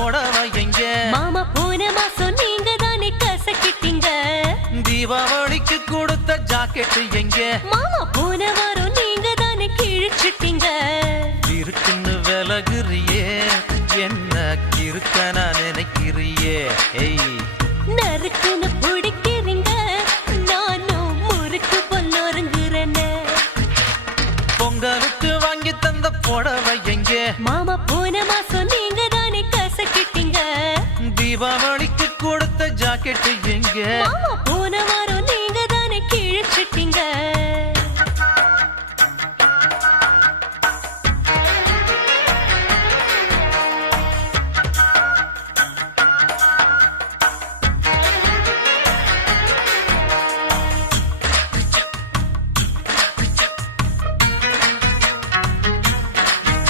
புடவை எங்க மாமா போன மாசம் நீங்க தானே கசக்கிட்டீங்க தீபாவளிக்கு கொடுத்த ஜாக்கெட் எங்க மாமா போன வாரம் நீங்க தானே கிழிச்சிட்டீங்க இருக்குன்னு விலகுறியே என்ன கிறுக்கன நினைக்கிறியே ஏய் நறுக்குன்னு பிடிக்கிறீங்க நானும் முறுக்கு பொல்லொருங்குறேன்னு பொங்கலுக்கு வாங்கி தந்த புடவை எங்க மாமா போன மாசம் நீங்க தானே கசக்கிட்டீங்க தீபாவளிக்கு கொடுத்த ஜாக்கெட் எங்க மாமா போன வாரம்